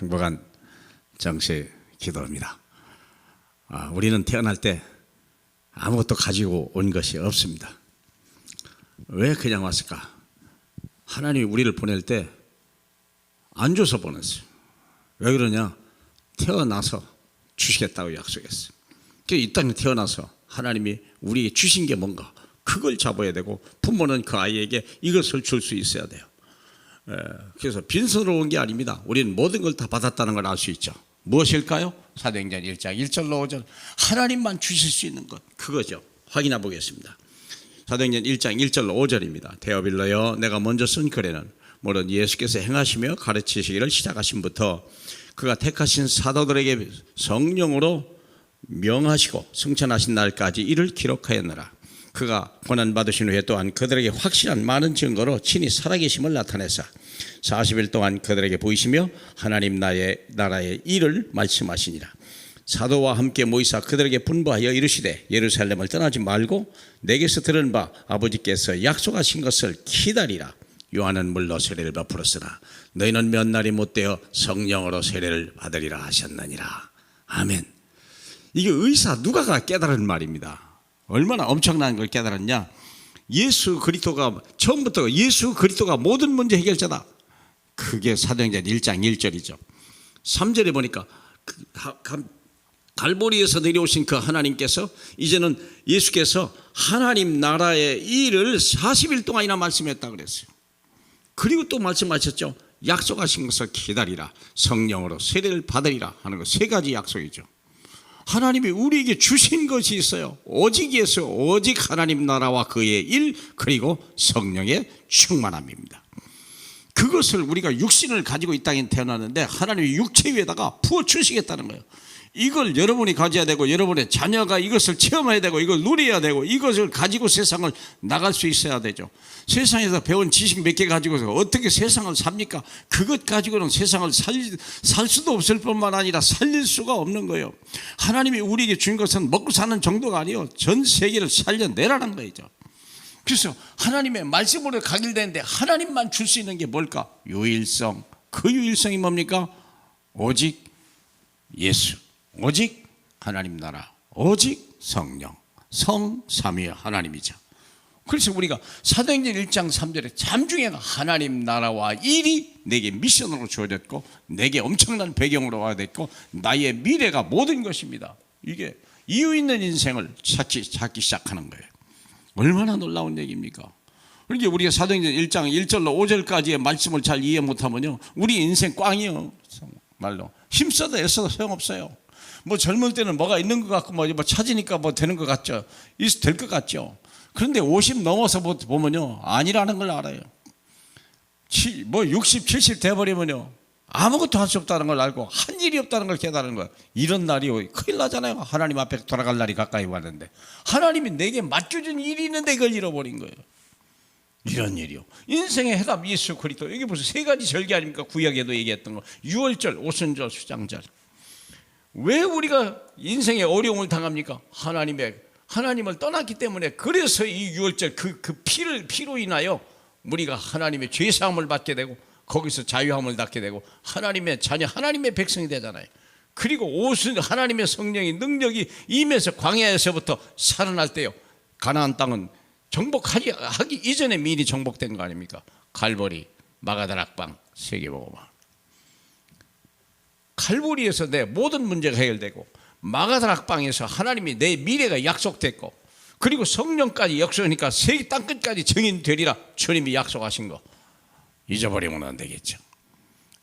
행복한 정식 기도입니다. 우리는 태어날 때 아무것도 가지고 온 것이 없습니다. 왜 그냥 왔을까? 하나님이 우리를 보낼 때 안 줘서 보냈어요. 왜 그러냐? 태어나서 주시겠다고 약속했어요. 이 땅에 태어나서 하나님이 우리에게 주신 게 뭔가 그걸 잡아야 되고, 부모는 그 아이에게 이것을 줄 수 있어야 돼요. 그래서 빈손으로 온 게 아닙니다. 우리는 모든 걸 다 받았다는 걸 알 수 있죠. 무엇일까요? 사도행전 1장 1절로 5절, 하나님만 주실 수 있는 것, 그거죠. 확인해 보겠습니다. 사도행전 1장 1절로 5절입니다. 데오빌로여, 내가 먼저 쓴 글에는 물론 예수께서 행하시며 가르치시기를 시작하신부터 그가 택하신 사도들에게 성령으로 명하시고 승천하신 날까지 이를 기록하였느라. 그가 고난받으신 후에 또한 그들에게 확실한 많은 증거로 친히 살아계심을 나타내사 40일 동안 그들에게 보이시며 하나님 나라의 일을 말씀하시니라. 사도와 함께 모이사 그들에게 분부하여 이르시되 예루살렘을 떠나지 말고 내게서 들은 바 아버지께서 약속하신 것을 기다리라. 요한은 물로 세례를 베풀었으나 너희는 몇 날이 못되어 성령으로 세례를 받으리라 하셨느니라. 아멘. 이게 의사 누가가 깨달은 말입니다. 얼마나 엄청난 걸 깨달았냐? 예수 그리스도가 처음부터 예수 그리스도가 모든 문제 해결자다. 그게 사도행전 1장 1절이죠. 3절에 보니까 갈보리에서 내려오신 그 하나님께서 이제는 예수께서 하나님 나라의 일을 40일 동안이나 말씀했다 그랬어요. 그리고 또 말씀하셨죠. 약속하신 것을 기다리라. 성령으로 세례를 받으리라 하는 거 세 가지 약속이죠. 하나님이 우리에게 주신 것이 있어요. 오직 예수, 오직 하나님 나라와 그의 일, 그리고 성령의 충만함입니다. 그것을 우리가 육신을 가지고 이 땅에 태어났는데 하나님이 육체 위에다가 부어주시겠다는 거예요. 이걸 여러분이 가져야 되고, 여러분의 자녀가 이것을 체험해야 되고, 이걸 누려야 되고, 이것을 가지고 세상을 나갈 수 있어야 되죠. 세상에서 배운 지식 몇 개 가지고서 어떻게 세상을 삽니까? 그것 가지고는 세상을 살 수도 없을 뿐만 아니라 살릴 수가 없는 거예요. 하나님이 우리에게 준 것은 먹고 사는 정도가 아니에요. 전 세계를 살려내라는 거죠. 그래서 하나님의 말씀으로 가길 되는데 하나님만 줄 수 있는 게 뭘까? 유일성. 그 유일성이 뭡니까? 오직 예수, 오직 하나님 나라, 오직 성령, 성삼위 하나님이죠. 그래서 우리가 사도행전 1장 3절에 잠중에 하나님 나라와 일이 내게 미션으로 주어졌고, 내게 엄청난 배경으로 와됐고, 나의 미래가 모든 것입니다. 이게 이유 있는 인생을 찾기 시작하는 거예요. 얼마나 놀라운 얘기입니까? 그러니까 우리가 사도행전 1장 1절로 5절까지의 말씀을 잘 이해 못하면요, 우리 인생 꽝이요. 말로 힘써도 애써도 소용없어요. 뭐 젊을 때는 뭐가 있는 것 같고, 뭐 찾으니까 뭐 되는 것 같죠. 될 것 같죠. 그런데 50 넘어서 보면요, 아니라는 걸 알아요. 60, 70 돼버리면요, 아무것도 할 수 없다는 걸 알고 한 일이 없다는 걸 깨달은 거예요. 이런 날이 큰일 나잖아요. 하나님 앞에 돌아갈 날이 가까이 왔는데 하나님이 내게 맡겨준 일이 있는데 이걸 잃어버린 거예요. 이런 일이요. 인생의 해답 예수 그리스도. 이게 무슨 세 가지 절기 아닙니까? 구약에도 얘기했던 거. 유월절, 오순절, 수장절. 왜 우리가 인생의 어려움을 당합니까? 하나님을 떠났기 때문에. 그래서 이 유월절 그 피로 인하여 우리가 하나님의 죄사함을 받게 되고, 거기서 자유함을 받게 되고, 하나님의 자녀, 하나님의 백성이 되잖아요. 그리고 하나님의 성령의 능력이 임해서 광야에서부터 살아날 때요, 가나안 땅은 정복하기 이전에 미리 정복된 거 아닙니까? 갈보리, 마가다락방, 세계복음화. 갈보리에서 내 모든 문제가 해결되고, 마가다락방에서 하나님이 내 미래가 약속됐고, 그리고 성령까지 약속하니까 세계 땅끝까지 증인되리라 주님이 약속하신 거 잊어버리면 안 되겠죠.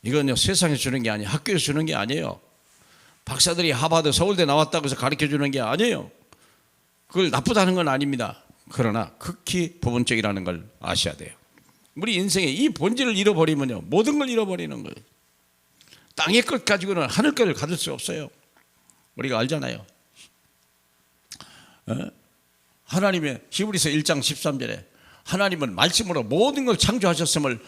이건요, 세상에서 주는 게 아니에요. 학교에서 주는 게 아니에요. 박사들이 하버드, 서울대 나왔다고 해서 가르쳐 주는 게 아니에요. 그걸 나쁘다는 건 아닙니다. 그러나 극히 부분적이라는 걸 아셔야 돼요. 우리 인생의 이 본질을 잃어버리면요, 모든 걸 잃어버리는 거예요. 땅의 것 가지고는 하늘 것을 가질 수 없어요. 우리가 알잖아요. 하나님의 히브리서 1장 13절에 하나님은 말씀으로 모든 걸 창조하셨음을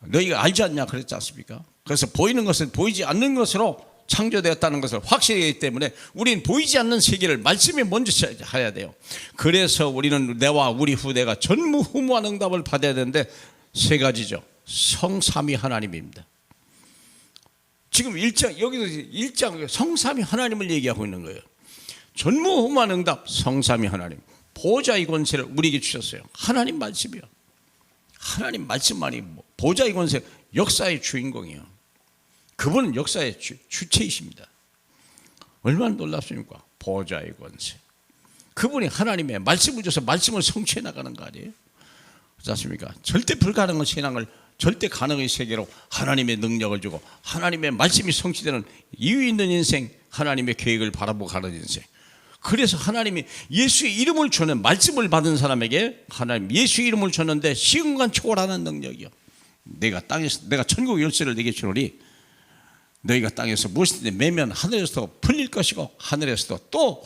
너희가 알지 않냐 그랬지 않습니까? 그래서 보이는 것은 보이지 않는 것으로 창조되었다는 것을 확실히 하기 때문에 우리는 보이지 않는 세계를 말씀에 먼저 해야 돼요. 그래서 우리는 내와 우리 후대가 전무후무한 응답을 받아야 되는데 세 가지죠. 성삼위 하나님입니다. 지금 1장, 여기서 1장 성삼위 하나님을 얘기하고 있는 거예요. 전무후무한 응답, 성삼위 하나님. 보좌의 권세를 우리에게 주셨어요. 하나님 말씀이요. 하나님 말씀만이 보좌의 권세, 역사의 주인공이요. 그분은 역사의 주체이십니다. 얼마나 놀랍습니까? 보좌의 권세. 그분이 하나님의 말씀을 줘서 말씀을 성취해 나가는 거 아니에요? 그렇지 않습니까? 절대 불가능한 신앙을 절대 가능의 세계로 하나님의 능력을 주고 하나님의 말씀이 성취되는 이유 있는 인생, 하나님의 계획을 바라보고 가는 인생. 그래서 하나님이 예수의 이름을 주는, 말씀을 받은 사람에게 하나님 예수의 이름을 줬는데 시간간 초월하는 능력이요. 내가 천국 열쇠를 내게 주노니 너희가 땅에서 무엇이든지 매면 하늘에서도 풀릴 것이고 하늘에서도 또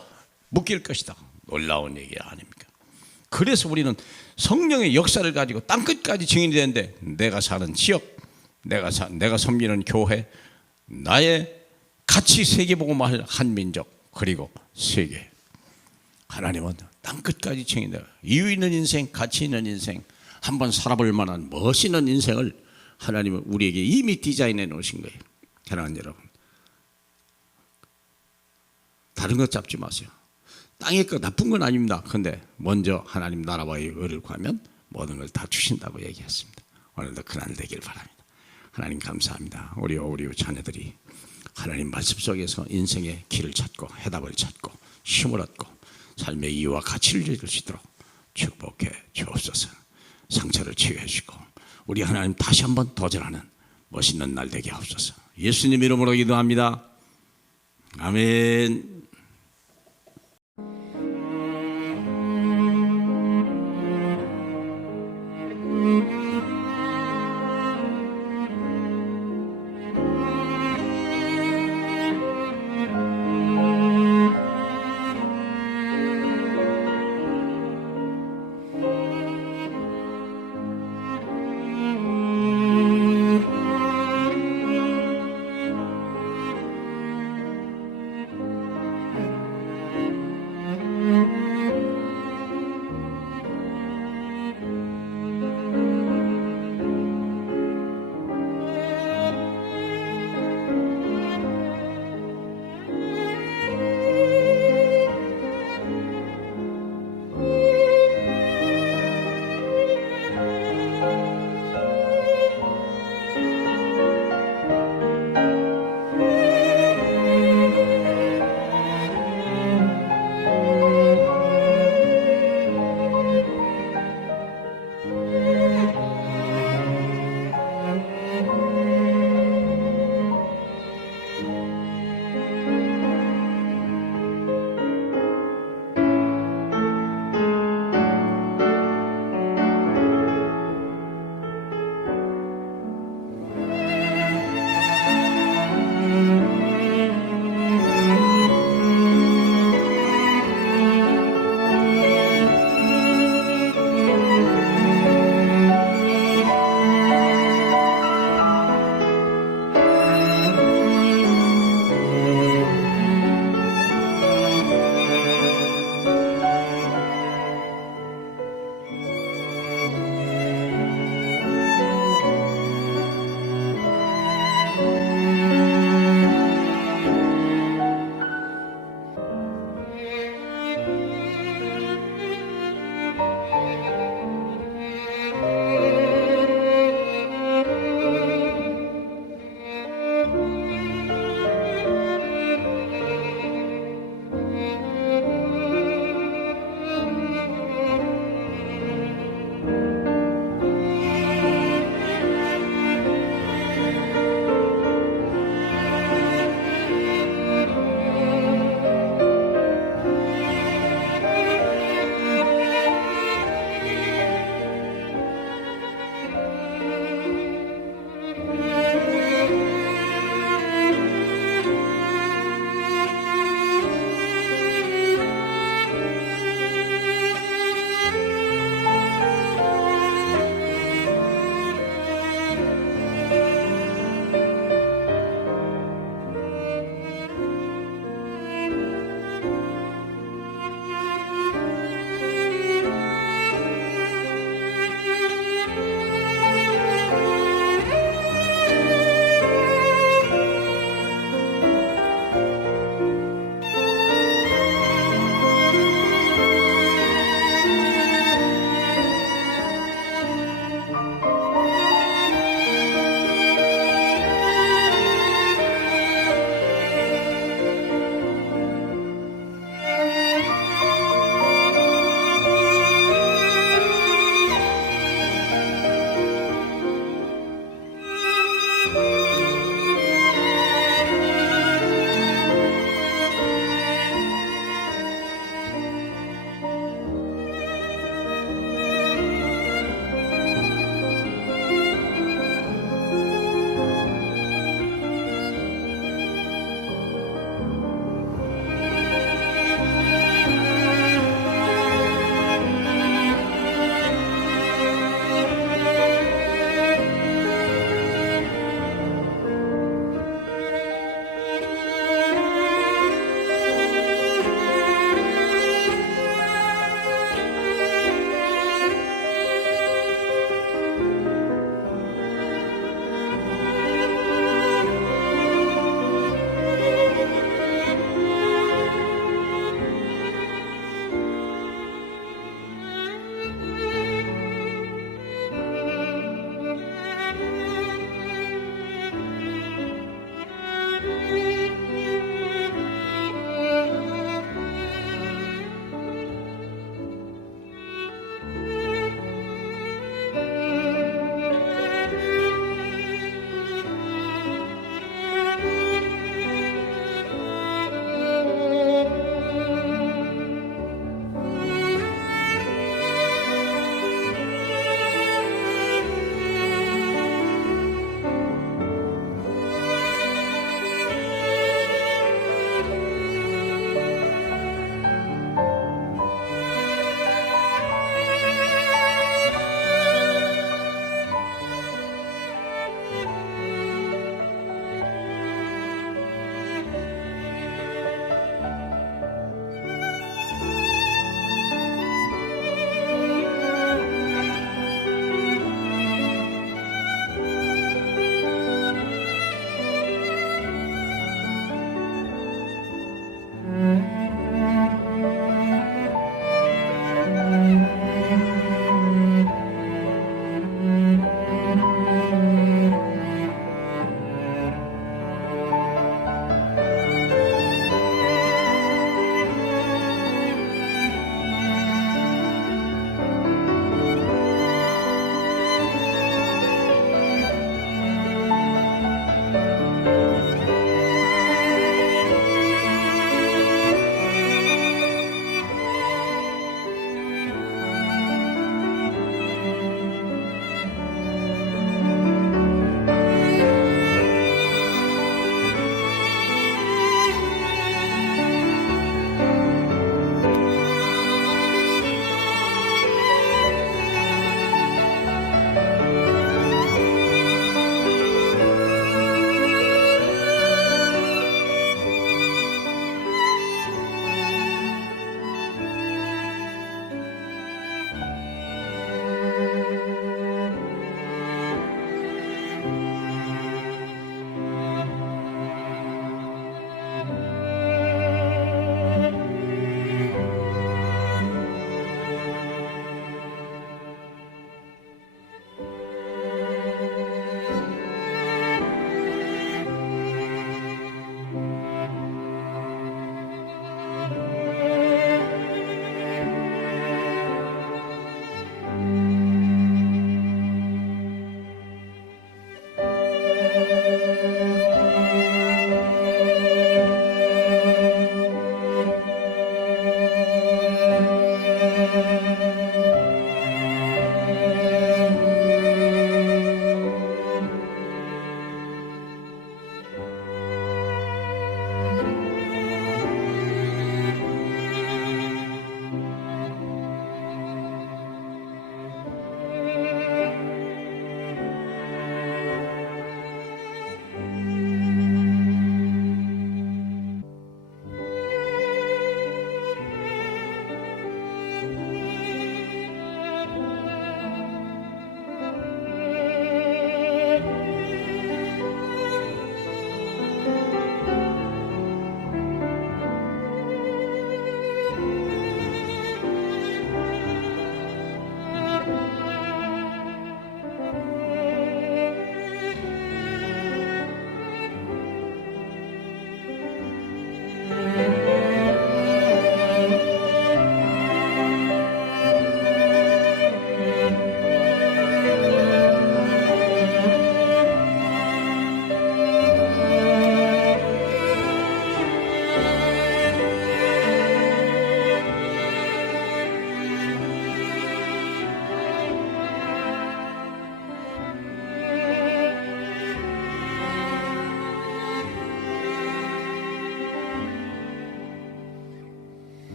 묶일 것이다. 놀라운 얘기 아닙니까? 그래서 우리는 성령의 역사를 가지고 땅끝까지 증인이 되는데, 내가 사는 지역, 내가 섬기는 교회, 나의 같이 세계복음을 한 민족, 그리고 세계. 하나님은 땅끝까지 증인다. 이유 있는 인생, 가치 있는 인생, 한번 살아볼 만한 멋있는 인생을 하나님은 우리에게 이미 디자인해 놓으신 거예요. 사랑하는 여러분, 다른 것 잡지 마세요. 땅의 것 나쁜 건 아닙니다. 그런데 먼저 하나님 나라와의 의를 구하면 모든 걸 다 주신다고 얘기했습니다. 오늘도 그날 되길 바랍니다. 하나님 감사합니다. 우리 자녀들이 하나님 말씀 속에서 인생의 길을 찾고 해답을 찾고 힘을 얻고 삶의 이유와 가치를 즐길 수 있도록 축복해 주옵소서. 상처를 치유해 주시고 우리 하나님 다시 한번 도전하는 멋있는 날 되게 하옵소서. 예수님 이름으로 기도합니다. 아멘.